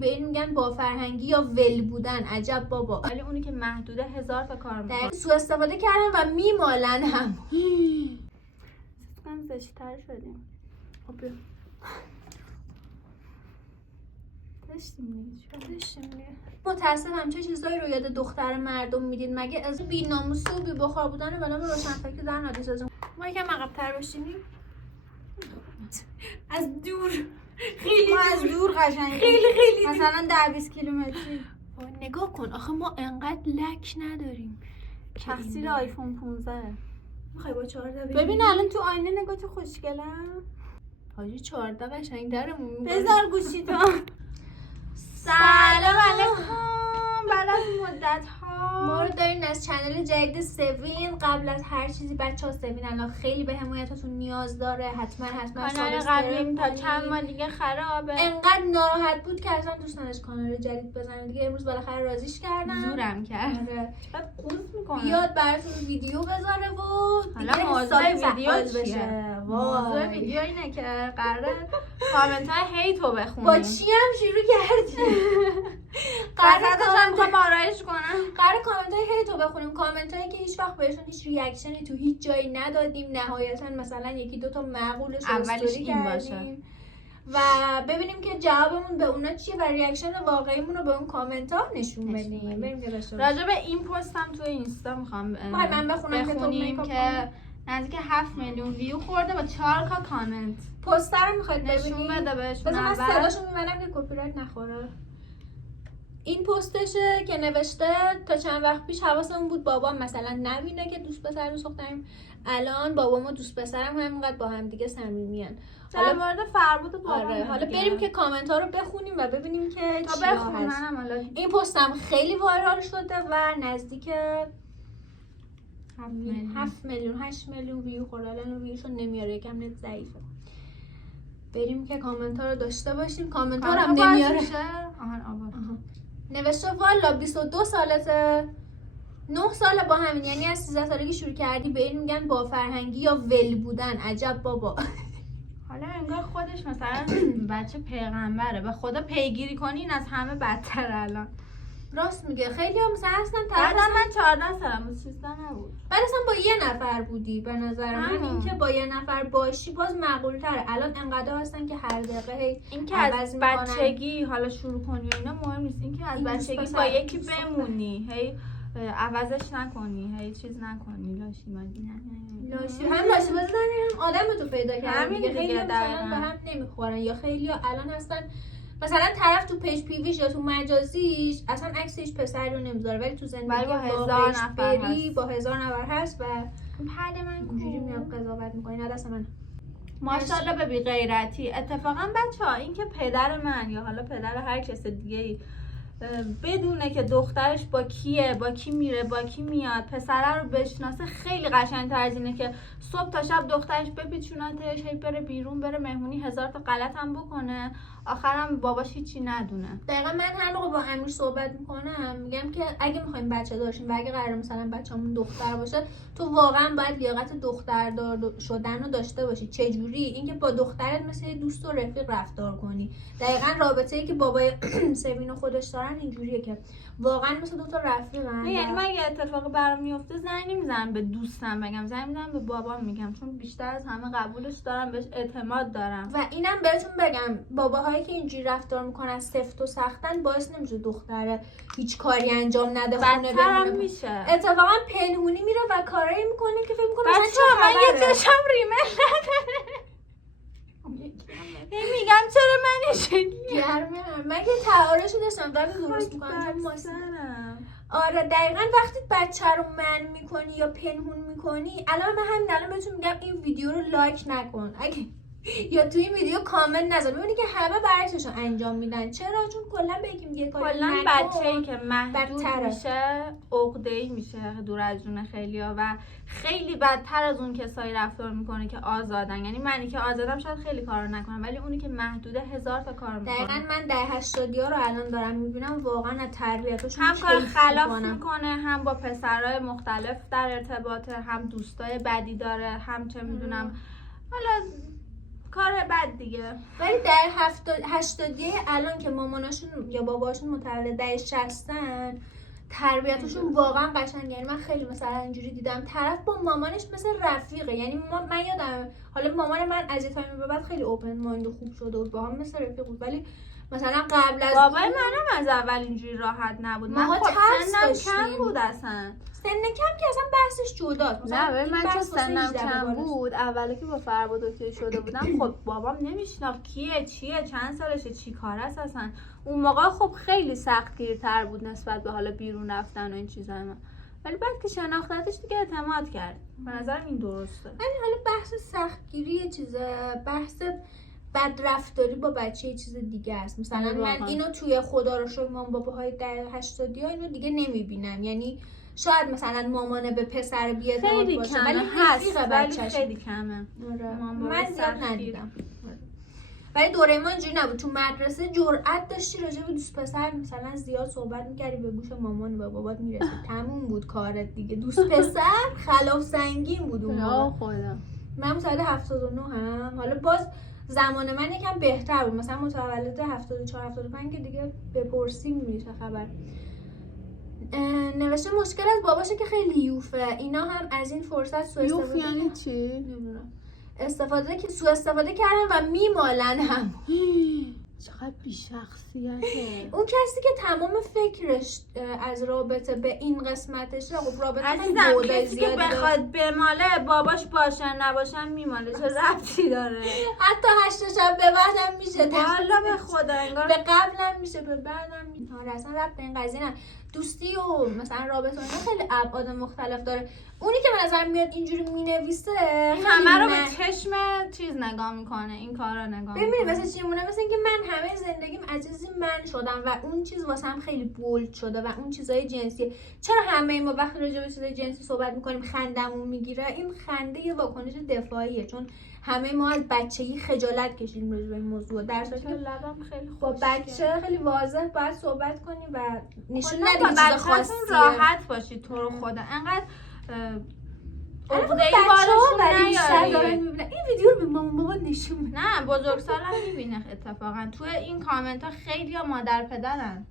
به این میگن با فرهنگی یا ول بودن. عجب بابا. ولی اونی که محدوده 1000 تا کار میکنه. سوء استفاده کردن و میمالن هم. من زشت‌تر شدیم. خب داشتیم متاسفم چه چیزایی رو یاد دختر مردم میدین. مگه از بی‌ناموسی و بی‌بخار بودن و بنام روشنفکر در ندیسازم. ما یکم عقب‌تر باشیم. از دور خیلی ما از دور قشنگ خیلی مثلا 10-20 کیلومتری. نگاه کن آخه ما انقدر لک نداریم. تقصیر آیفون 15. میخوای با 14 ببین الان تو آینه نگاه چه خوشگلم. حاجی 14 قشنگ درمون. بذار گوشی تو. سلام علیکم. بعد از مدت ها ما رو دارین از چنل جدید سوین. قبل از هر چیزی بچه‌ها سوین الان خیلی به حمایتتون نیاز داره. حتما کانال قبلیم تا چند ماه دیگه خرابه. انقدر ناراحت بود که اصلا دوست نداشت کانال جدید بزنه دیگه. امروز بالاخره راضیش کردم. زورم کرد. بعد قوز میکنه. بیاد براتون ویدیو بذاره و حالا موضوع ویدیو چیه؟ موضوع وای. ویدیو اینه که قراره کامنت های هیتو بخونیم. با چی هم شروع کردی؟ قراره هم میخوام آرایش کنم. قراره کامنت های هیتو بخونیم. کامنت هایی که هیچ وقت بهشون هیچ ریاکشنی تو هیچ جایی ندادیم. نهایتا مثلا یکی دوتا معقولش رو استوری کردیم و ببینیم که جوابمون به اونا چیه و ریاکشن واقعیمون رو به اون کامنت ها نشون بدیم. بریم راجع به این پستم تو اینستا میخوام من بخونیم که نزدیک 7 میلیون ویو خورده با 4 تا کامنت. پستر رو میخواید نشون ببینید؟ بده بهشون. بذار من صداشو میبرم که کپی رایت نخوره. این پستشه که نوشته تا چند وقت پیش حواسمون بود بابام مثلا نبینه که دوست پسر دوست دختریم. الان بابام و دوست پسرم همینقدر با هم دیگه صمیمیان. حالا مورد فربود بابام. آره حالا بریم که کامنت ها رو بخونیم و ببینیم که تا چیا بخونم هست. حالا این پستم خیلی وایرال شده و نزدیک 7 میلیون 8 میلیون ویو خورده. الان ویوشون نمیاره یکم نت ضعیفه. بریم که کامنت ها رو داشته باشیم. کامنت ها رو هم نمیاره. نوشته والا 22 سالته 9 سال با همین، یعنی از 13 سالگی شروع کردی به این میگن با فرهنگی یا ول بودن. عجب بابا. حالا انگار خودش مثلا بچه پیغمبره. به خدا پیگیری کنین از همه بدتر الان. راست میگه. خیلی هم مثلا اصلا بعد من 14 سالم بود 13 نبود. بعد اصلا با یه نفر بودی. به نظر من این که با یه نفر باشی باز معقول تره. الان انقدر هستن که هر دقیقه هی این که از بچگی حالا شروع کنی و اینا مهم نیست. این که از بچگی با یکی بمونی هی عوضش نکنی هی چیز نکنی لاشی هم لاشی بازی هم آدم تو پیدا کردن دیگه. خیلی مثلا به هم نمیخورن یا خیلی ها الان هستن مثلا طرف تو پیج پیویش یا تو مجازیش اصلا عکس هیچ پسری رو نمیذاره ولی تو زندگی با 1000 نفر هست. با 1000 نفر هست و پد من اینجوری میاد قضاوت میکنی. نه دست من ماشاءالله به بی غیرتی. اتفاقا بچه‌ها این که پدر من یا حالا پدر هر کس دیگه بدونه که دخترش با کیه با کی میره با کی میاد پسره رو بشناسه خیلی قشنگ‌تر از اینه که صبح تا شب دخترش بپیچونتش هی بره بیرون بره مهمونی 1000 تا غلط هم بکنه آخرم باباش هیچی ندونه. دقیقا من هر موقع با امیر صحبت میکنم میگم که اگه میخوایم بچه داشتیم و اگه قراره مثلا بچه‌مون دختر باشه تو واقعا باید لیاقت دختردار شدن رو داشته باشی. چه جوری؟ اینکه با دخترت مثل دوست و رفیق رفتار کنی. دقیقاً رابطه‌ای که بابای سوین و خودش دارن اینجوریه که واقعا مثل دو تا رفیقن. یعنی من یه اتفاقی برام میفته زنگ نمیزنم به دوستم بگم زنگ میزنم به بابام میگم چون بیشتر از همه قبولش دارم بهش اعتماد دارم. و اینم بهتون بگم باباهایی که اینجوری رفتار میکنن سفت و سختن باعث نمیشه دختره هیچ کاری انجام نده خونه بمونه میشه. اتفاقا پنهونی میره و کارایی میکنه که فکر میکنه مثلا چه من یه چشم ریمل نداره. میگم چرا من شکلی گرمه مگه تعارضی داشتم ولی درست میکنم. آره دقیقاً وقتی بچه رو من میکنی یا پنهون میکنی الان من همین الان بهتون میگم این ویدیو رو لایک نکن اگه یا تو این ویدیو کامنت نذار. میبینی که همه برعکسش رو انجام میدن. چرا؟ چون کلا بگیم یه کاری کلا بچه‌ای که محدود بدتره. میشه عقده‌ای میشه دور از جون خیلیا و خیلی بدتر از اون کسایی رفتار میکنه که آزادن. یعنی منی که آزادم شاید خیلی کارو نکنم ولی اونی که محدوده 1000 تا کار میکنه. دقیقاً من در 80 ها رو الان دارم میبینم واقعا از تربیتاشون هم کار خلاف میکنه هم با پسرای مختلف در ارتباطه هم دوستای بدی داره هم چه میدونم حالا کار بد دیگه. ولی در 80 الان که ماماناشون یا باباشون متولد دهه 60ان تربیتشون واقعا قشنگه. یعنی من خیلی مثلا اینجوری دیدم طرف با مامانش مثل رفیقه. یعنی من یادم حالا مامان من از یه تایمی به بعد خیلی اوپن مایند و خوب شده بود، با هم مثل رفیق بود، ولی مثلا قبل از بابای منم از اول اینجوری راحت نبود. من خب سنم کم بود اصلا. سن کم که اصلا بحثش جداست. نه ببین من چون سنم کم بود اولی که با فرباد اوکی شده بودم خب بابام نمیشناخت کیه چیه چند سالشه چی کار است اصلا. اون موقع خب خیلی سختگیرتر بود نسبت به حالا بیرون رفتن و این چیزا من. ولی بعد که شناختتش دیگه اعتماد کرد. به نظرم این درسته. ولی حالا بحث سختگیری یه چیزه، بحث بدرفتاری با بچه یه چیز دیگه است. مثلا من اینو توی خدا رو شکر مام باباهای در 80 اینو دیگه نمیبینم. یعنی شاید مثلا مامانه به پسر بی‌اعتماد باشه ولی رفیق بچه‌ش خیلی کمه. من زیاد ندیدم. ولی دوره ما اینجوری نبود. تو مدرسه جرئت داشتی راجع به دوست پسر مثلا زیاد صحبت می‌کردی، به گوش مامان و بابات میرسید، تموم بود کارت دیگه. دوست پسر خلاف سنگین بود اون موقع. خدا من متولد 79 هم. حالا باز زمان من یکم بهتر بود، مثلا متولد 74 75 که دیگه بپرسی می‌بینی چه خبر. نوشته مشکل از باباشه که خیلی یوفه. اینا هم از این فرصت سوء استفاده یعنی چی؟ نمیدونم. سوء استفاده کردن و میمالن هم. چقدر بی‌شخصیته. اون کسی که تمام فکرش از رابطه به این قسمتشه، خب رابطه عزیزم بودای کسی که بخواد بماله باباش باشن نباشن میماله، چه ربطی داره؟ حتی 8 شب به بعدم میشه. والا به خدا انگار به قبلم میشه به بعدم میشه. اصلا ربط به این قضیه نه. دوستی و مثلا رابطه اینا خیلی ابعاد مختلف داره. اونی که به نظر میاد اینجوری مینویسه همه رو به چشم چیز نگاه میکنه، این کارا نگاه میکنه. ببینید مثلا چی مونه، مثلا اینکه من همه زندگیم عزیزی من شدم و اون چیز واسم خیلی بولد شده و اون چیزای جنسیه. چرا همه ما وقتی راجع به چیزای جنسی صحبت میکنیم خندمون میگیره؟ این خنده یه واکنش دفاعیه، چون همه ما از بچگی خجالت کشیدیم راجع به این موضوع. در صورتی که لبم خیلی با بچه خیلی واضح باید صحبت کنی و نشون ندی چیز خاصیه. راحت باشید تو رو خدا. انقدر عقده‌ای بالاشون نیاری. این ویدیو رو به مامان بابا نشون بده. نه بزرگسالم میبینه اتفاقا. تو این کامنت ها خیلی ها مادر پدرن.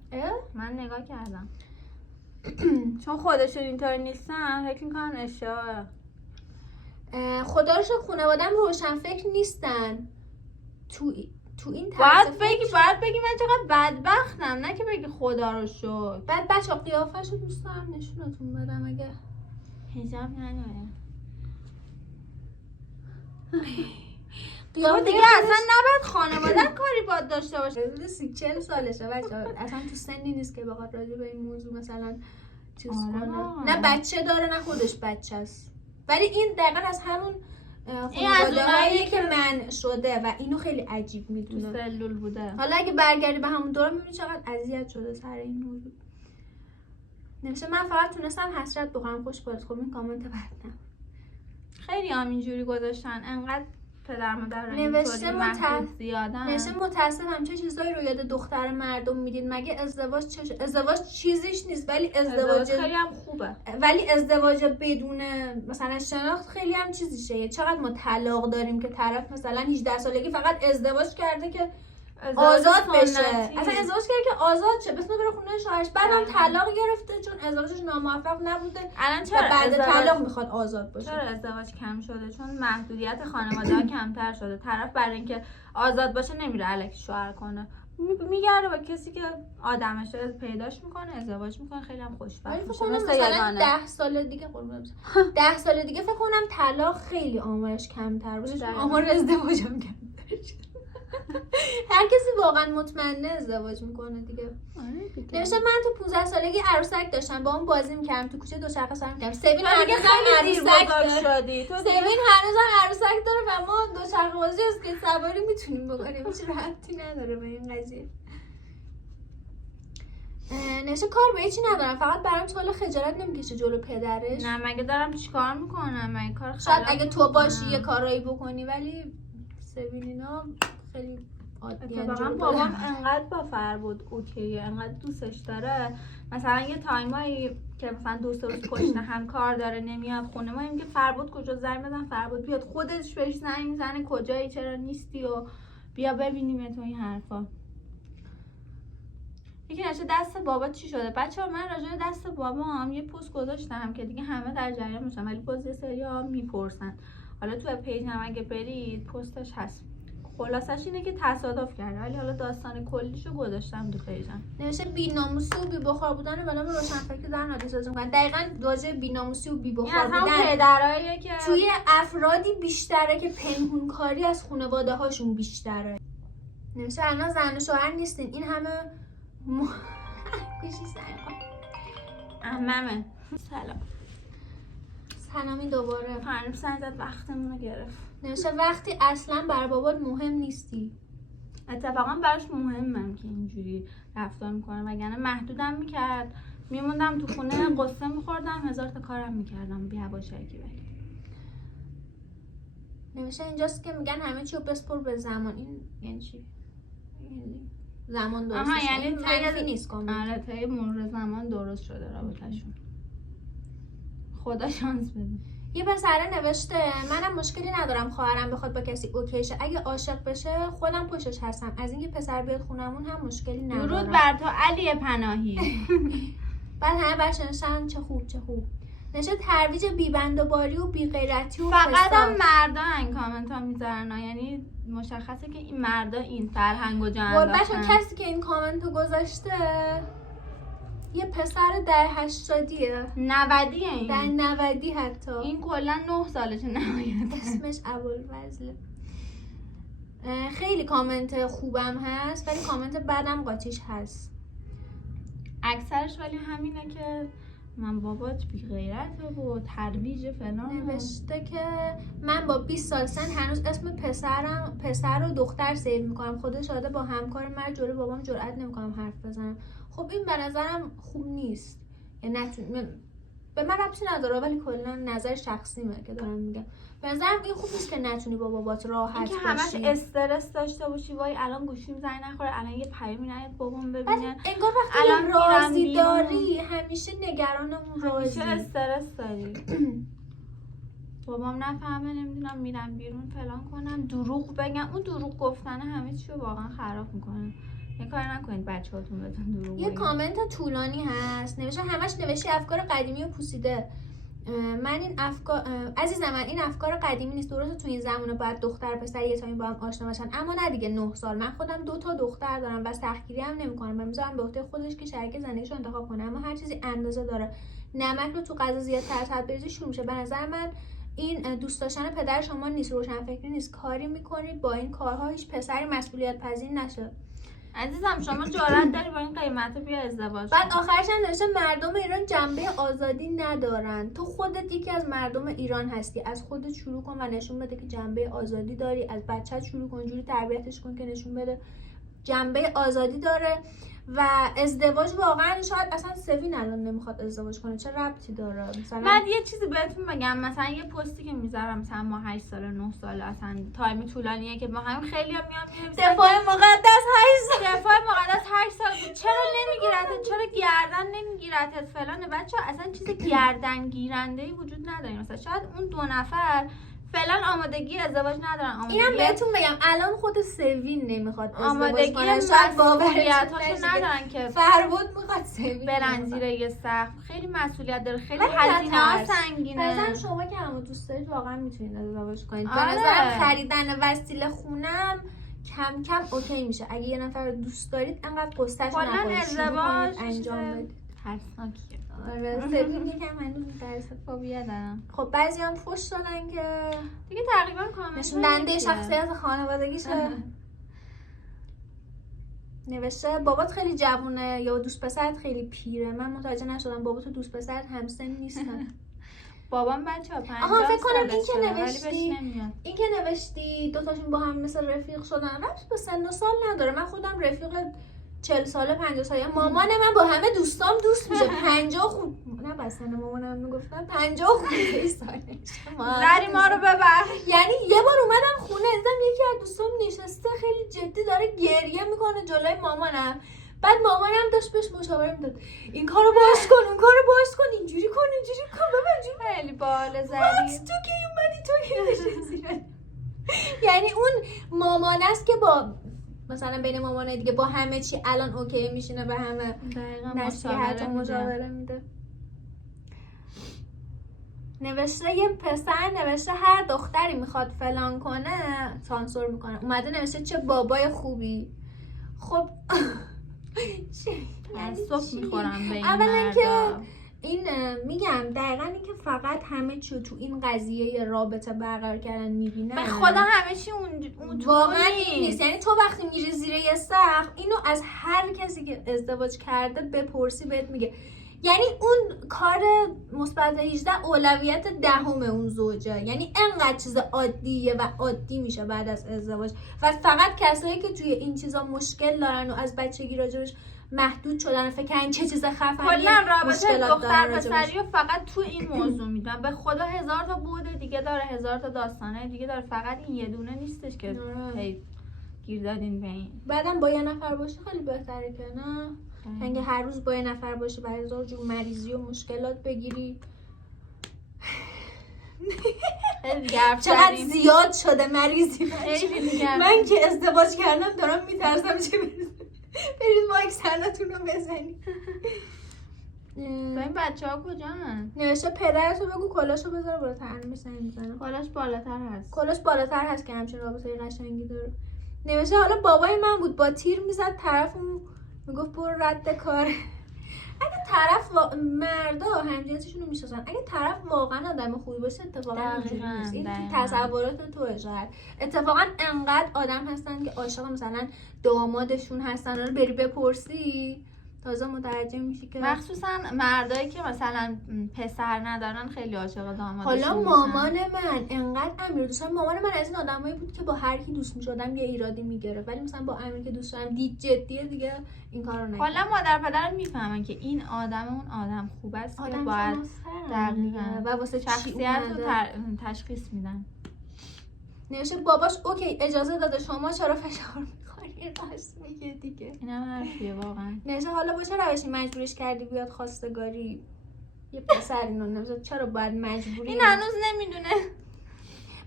من نگاه کردم. چون خودشون اینطوری نیستن فکر میکنن اشتباهه. خدا رو شکر خانواده‌ام روشن فکر نیستن. تو این باید بگی من چقدر بدبختم، نه که بگی خدا رو شکر. بعد بچه قیافه‌شو دوست دارم نشونتون بدم اگه حجاب نداره. قیافه دیگه اصلا نباید خانواده کاری باید داشته باشه. 40 سالشه بچه، اصلا تو سنی نیست که بخواد راجع به این موضوع مثلا چیز کنه. نه بچه داره نه خودش بچه است. ولی این دقیقا از همون خانواده‌هایی که من شده و اینو خیلی عجیب میدونه. سلول بوده. حالا اگه برگردی به همون دوره میبینی چقدر اذیت شده سر این موضوع. نمیشه من فقط تونستم حسرت بخورم. خوش باید. خب این کامنت بعد نه خیلی هم اینجوری گذاشتن. انقدر پدر مادر نوشته متاسفم چه چیزایی رو یاد دختر مردم میدید. مگه ازدواج چیزیش نیست، ولی ازدواج خیلی هم خوبه. ولی ازدواج بدون مثلا شناخت خیلی هم چیزیشه. چقدر ما طلاق داریم که طرف مثلا 18 سالگی فقط ازدواج کرده که آزاد بشه. اصلا ازدواج کرده که آزاد شه، بتونه بره خونه شوهرش. بعدم طلاق گرفته چون ازدواجش ناموفق نبوده. الان چرا بعد طلاق میخواد آزاد باشه؟ چرا ازدواج کم شده؟ چون محدودیت خانواده‌ها کمتر شده. طرف برای اینکه آزاد باشه نمیره الکی شوهر کنه، میگرده با کسی که آدمشه پیداش میکنه، ازدواج میکنه، خیلی هم خوشبخت میشه. مثلا 10 سال دیگه 10 سال دیگه فکر کنم طلاق خیلی آمارش کمتر باشه، چون آمار ازدواج هم کمتر شده. هر کسی واقعا مطمئنه ازدواج میکنه دیگه. نمیشه. من تو 15 سالگی عروسک داشتم، با اون بازی میکردم تو کوچه دوچرخه سواری میکردم. سیبین هنوزم عروسک داره. سیبین هنوزم عروسک داره و ما دوچرخه بازی است که سواری میتونیم بکنیم. هیچ ربطی نداره به این قضیه. نشه کار به هیچی ندارم، فقط برام سوال خجالت نمیکشه جلو پدرش. نه مگه دارم چیکار میکنم؟ مگه کار شاید اگه تو باشی یه کارایی بکنی، ولی سیبین اینا خیلی عادی اتفاقا بابام انقدر با فربود اوکیه، انقدر دوستش داره، مثلا یه تایمایی که مثلا 2 روز پشت هم کار داره نمیاد خونه، ما میگه فربود کجا، زنگ بزن فربود بیاد، خودش بهش زنگ میزنه کجایی چرا نیستی و بیا ببینیم تو این حرفا. یکی نشه دست بابا چی شده؟ بچه‌ها من راجع به دست بابام یه پست گذاشتم که دیگه همه در جریان میشن، ولی باز یه سری‌ها میپرسن. حالا تو پیجم اگه برید پستش هست. خلاصش اینه که تصادف کرده، ولی حالا داستان کلیشو گذاشتم تو پیجم. نوشته بی‌ناموسی و بی‌بخار بودن ولام روشنفکر در نادی سازی می‌کنن. دقیقاً راجع بی‌ناموسی و بی‌بخار این بودن پدراییه که توی افرادی بیشتره که پنهونکاری از خانواده هاشون بیشتره. نوشته الان زن و شوهر نیستین، این همه گوشی سنگا. عممه. سلام. سلامی دوباره. خانم زنگ زد وقتمون رو گرفت. نوشته وقتی اصلا بر بابات مهم نیستی. اتفاقا براش مهمم که اینجوری رفتار میکنه، وگرنه محدودم میکرد، میموندم تو خونه قصه میخوردم، 1000 تا کارم میکردم بی هواشکی. ولی نوشته اینجاست که میگن همه چی رو بسپر به زمان. این یعنی چی؟ یعنی زمان درست شده. یعنی منفی نیست کامل. آره تا یه مرور زمان درست شده رابطه‌شون. خدا شانس بده. یه پسره نوشته منم مشکلی ندارم خواهرم بخواد با کسی اوکی شه، اگه عاشق بشه خودم پشتش هستم، از اینکه پسر بیاد خونمون هم مشکلی ندارم. درود بر تو علی پناهی. بعد همه برش نوشتن چه خوب چه خوب. نشه ترویج بی‌بندوباری و بی‌غیرتی و فقط فساد. هم مردا این کامنت ها میذارن، یعنی مشخصه که این مردا این فرهنگ و جا انداختن. کسی که این کامنت رو گذاشته یه پسر در 80یه 90 این در 90 حتی. این کلا 9 سالشه نهایت. اسمش ابوالفضل. خیلی کامنت خوبم هست ولی کامنت بعدم قاطیش هست اکثرش، ولی همینه که من بابات بی غیرته و ترویج فلان. نوشته که من با 20 سال سن هنوز اسم پسر و دختر سیو میکنم، خدا شاده با همکار من جلوی بابام جرئت نمیکنم حرف بزنم. خب این به نظرم خوب نیست، یعنی به من ربطی نداره ولی کلا نظر شخصیمه که دارم میگم. به نظرم این خوب نیست که نتونی با بابات راحت باشی، که همش استرس داشته باشی وای الان گوشیم زنگ نخوره، الان یه پیامی نیاد بابام ببینه، انگار وقتی الان راضی میرم داری همیشه نگرانمون راضی، همیشه استرس داری. بابام نفهمه نمیدونم میرم بیرون فلان کنم دروغ بگم، اون دروغ گفتنه همه چی رو واقعا خراب میکنه. یه کار نکنید بچه‌هاتون بهتون دروغ یه بگن. کامنت طولانی هست نوشته همش نوشته افکار قدیمی و پوسیده. من این افکار عزیزم من این افکار قدیمی نیست، درسته تو این زمانه باید دختر پسر یه تایم با هم آشنا باشن، اما نه دیگه 9 سال. من خودم 2 تا دختر دارم و سختگیری هم نمی‌کنم و میذارم به عهده خودش که شریک زندگیشو انتخاب کنه، اما هر چیزی اندازه داره. نمک رو تو غذا زیادتر از حد بریزی شروع میشه. به نظر من این دوست داشتن پدر شما نیست، روشنفکری نیست، کاری میکنید با این کارها هیچ پسری مسئولیت پذیر نشه. عزیزم شما جرأت داری با این قیمت بیا ازدواج بعد آخرش هم نوشته مردم ایران جنبه آزادی ندارن، تو خودت یکی از مردم ایران هستی، از خودت شروع کن و نشون بده که جنبه آزادی داری، از بچت شروع کن، جوری تربیتش کن که نشون بده جنبه آزادی داره. و ازدواج واقعا شاید اصلا سوین الان نمیخواد ازدواج کنه، چه ربطی داره؟ مثلا من یه چیزی بهتون بگم، مثلا یه پستی که میذارم مثلا ما 8 سال 9 سال اصلا تایم طولانیه که ما هم خیلی میان می‌نویسن دفاع مقدس 8 سال دفاع مقدس 8 سال بود، چرا نمیگیرتت، چرا گردن نمیگیرتت فلانه. بچه‌ها اصلا چیز گردن گیرنده‌ای وجود نداره، مثلا شاید اون 2 نفر فعلا آمادگی ازدواج ندارن، اینم بهتون بگم الان خود سوین نمیخواد ازدواج آمادگی کنه، شاید مسئولیتاشو ندارن که فرود میخواد سوین برن زیر یه سقف. خیلی مسئولیت داره، خیلی ولی هزینه ها نترس. سنگینه. مثلا شما که همو دوست دارید واقعا میتونید ازدواج کنید. به آره. نظرم خریدن وسیله خونم کم کم اوکی میشه اگه یه نفر رو دوست دارید، انقدر قصه‌اش کلا نکنید، شروع ازدواج کنید انجام بدید. ترسناکیه. آره سوین یکم هنوز میترسه. فوبیا دارم خب بعضی هم فوش دادن که دیگه تقریبا کامل نشون دهنده شخصیت خانوادگیشه. نوشته بابات خیلی جوونه یا دوست پسرت خیلی پیره. من متوجه نشدم بابات و دوست پسرت همسن نیستن. بابام بچه‌ها 50 آها فکر کنم این سالشه، که ولی بهش نوشتی نمیاد. این که نوشتی دوتاشون با هم مثل رفیق شدن ربطی به سن و سال نداره. من خودم رفیق 40 ساله 50 ساله مامان من با همه دوستام دوست میشه 50 خوب نه بس نه مامانم میگفتن 50 خورده سالش زری ما رو ببر. یعنی یه بار اومدم خونه دیدم یکی از دوستام نشسته خیلی جدی داره گریه میکنه جلوی مامانم. بعد مامانم داشت بهش مشاوره میداد این کارو باز کن اون کارو باز کن اینجوری کن بابا اینجوری خیلی باحال زری. تو کی اومدی تو کی نشستی یعنی اون مامان است که با مثلا بین مامانای دیگه با همه چی الان اوکی میشینه به همه نصیحت و مشاوره میده. نوشته یه پسر نوشته هر دختری میخواد فلان کنه سانسور میکنه. اومده نوشته چه بابای خوبی. خب صف میخورم به این اولا که مردا. این میگم دقیقا این که فقط همه چی تو این قضیه رابطه برقرار کردن میبینن به خدا همه چی اون واقعا این نیست. یعنی تو وقتی میری زیر یه سقف اینو از هر کسی که ازدواج کرده بپرسی بهت میگه. یعنی اون کار مثبت 18 اولویت دهم اون زوجه. یعنی انقدر چیز عادیه و عادی میشه بعد از ازدواج و فقط کسایی که توی این چیزا مشکل دارن و از بچگی راجبش محدود شدن و فکر کنن چه چیز خفنیه کلا رابطه مشکلات دختر دارن راجبش. پسری رو فقط تو این موضوع میدونم. به خدا 1000 تا بعد دیگه داره 1000 تا داستانه دیگه داره. فقط این یه دونه نیستش که هی گیر دادین به این. بعدم با یه نفر باشه خیلی بهتره که نه اینکه هر روز با یه نفر باشه و 1000 جور مریضی و مشکلات بگیری. خیلی دیگه حرف چقدر زدیم. زیاد شده مریضی خیلی دیگه. من که ازدواج کردم دارم میترسم چه برید مایک سرنتون رو بزنید. تو این بچه ها کجا هن؟ نوشته پدرتو بگو کلاشو بذاره بالا ترنم سنگ میزنم. کلاش بالاتر هست. کلاش بالاتر هست که همچین رابطه قشنگی داره. نوشته حالا بابای من بود با تیر میزد طرفمون میگفت برو رد کار. اگه طرف مردا همجنسشون رو میشناسن اگه طرف واقعا آدم خوبی باشه اتفاقا اینجوری نیست. این تصورات توه شاید. اتفاقا انقدر آدم هستن که عاشق مثلا دامادشون هستن رو بری بپرسی تازه متوجه میشی که مخصوصا مردایی که مثلا پسر ندارن خیلی عاشق دامادشون حالا میشن. مامان من انقدر امیر دوست داشت. مامان من از این آدمایی بود که با هر کی دوست میشدم یه ایرادی میگرفت ولی مثلا با امیر که دوست دارم دید جدیه دیگه این کارو نکنه. حالا مادر پدر میفهمن که این آدم اون آدم خوب است که آدم باید دقیقاً و واسه شخصیت رو تشخیص میدن. نوشته باباش اوکی اجازه داده شما چرا فشار میخوری راست میگه دیگه. اینم حرفیه واقعا. نوشته حالا با چه روشی مجبورش کردی بیاد خواستگاری یه پسر اینو نوشته چرا باید مجبوری. این هنوز نمیدونه.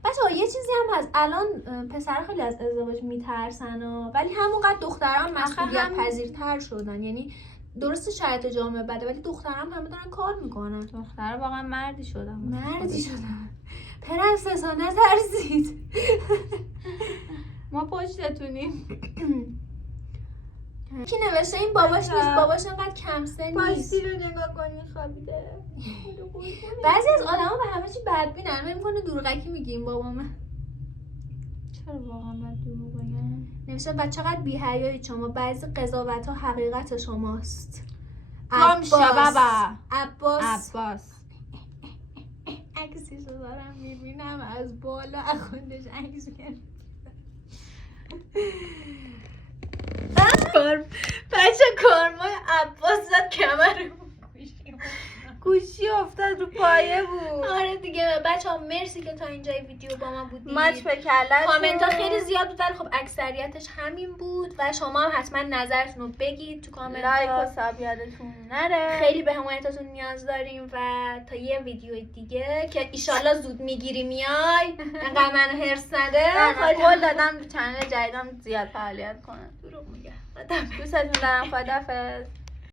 بچه‌ها یه چیزی هم هست الان پسر خیلی از ازدواج میترسن ولی همونقدر دختران مسئولیت پذیرتر شدن. یعنی درسته شرایط جامعه بده ولی دختران همه دارن کار میکنن. دختر واقعا مردی شدن. پرنسسا نترسید. ما پشتتونیم. کی نوشته این باباش نیست باباش انقدر کم سن نیست. پاستی رو نگاه کنی خوابیده. بعضی از آدما به همه چی بدبینن. فکر می‌کنه دروغکی میگیم بابا من. چرا واقعا باید دروغ بگم؟ نوشته و چقدر بی‌حیایید شما بعضی قضاوت‌ها حقیقت شماست. گم شو بابا. عباس عکسش رو دارم میبینم از بالا اخوندش عکس گرفت. بچه کارمای عباس زد کمر گوشی افتاد رو پایه بود. آره دیگه بچه‌ها مرسی که تا اینجای ویدیو با ما بودید. ماچ به کلت. کامنت ها خیلی زیاد بود ولی خب اکثریتش همین بود و شما هم حتما نظرتون رو بگید تو کامنت لایک ها. و ساب یادتون نره. خیلی به حمایتتون نیاز داریم و تا یه ویدیو دیگه که ایشالله زود میگیری میای انقدر منو هرس نده. قول دادم تو چنل جدیدم زیاد فعالیت کنم. دروغ میگه. دوستتون دارم. خداحافظ.